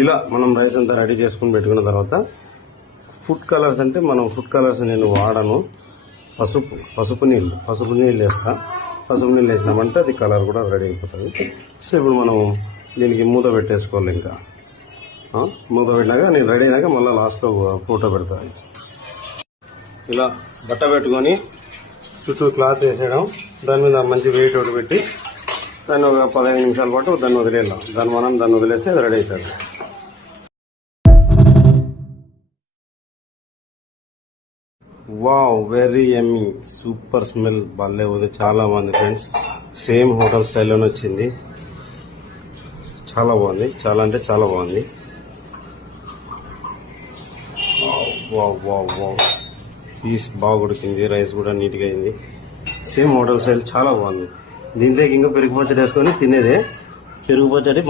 ఇలా మనం రైస్ అంతా రెడీ చేసుకుని పెట్టుకున్న తర్వాత ఫుడ్ కలర్స్ అంటే మనం ఫుడ్ కలర్స్ నేను వాడను. పసుపు నీళ్ళు వేస్తా. పసుపు నీళ్ళు వేసినామంటే అది కలర్ కూడా రెడీ అయిపోతుంది. సో ఇప్పుడు మనం దీనికి మూత పెట్టేసుకోవాలి. ఇంకా మూత పెట్టినాక నేను రెడీ అయినాక మళ్ళీ లాస్ట్లో ఫోటో పెడతాను. ఇలా బట్ట పెట్టుకొని చుట్టూ క్లాత్ వేసేయడం, దాని మీద మంచి వెయిట్ ఒకటి పెట్టి దాన్ని ఒక 15 నిమిషాల పాటు దాన్ని వదిలేద్దాం. దాన్ని వదిలేస్తే అది రెడీ అవుతుంది. వావ్, వెరీ యమ్మీ, సూపర్ స్మెల్, భలే ఉంది, చాలా బాగుంది ఫ్రెండ్స్. సేమ్ హోటల్ స్టైల్లోనే వచ్చింది. చాలా బాగుంది, చాలా అంటే చాలా బాగుంది. వావ్ వావ్ వావ్, పీస్ బాగా ఉడికింది, రైస్ కూడా నీట్గా అయింది. సేమ్ హోటల్ స్టైల్, చాలా బాగుంది. దీంట్లోకి ఇంకా పెరుగు పచ్చడి వేసుకొని తినేదే. పెరుగు పచ్చడి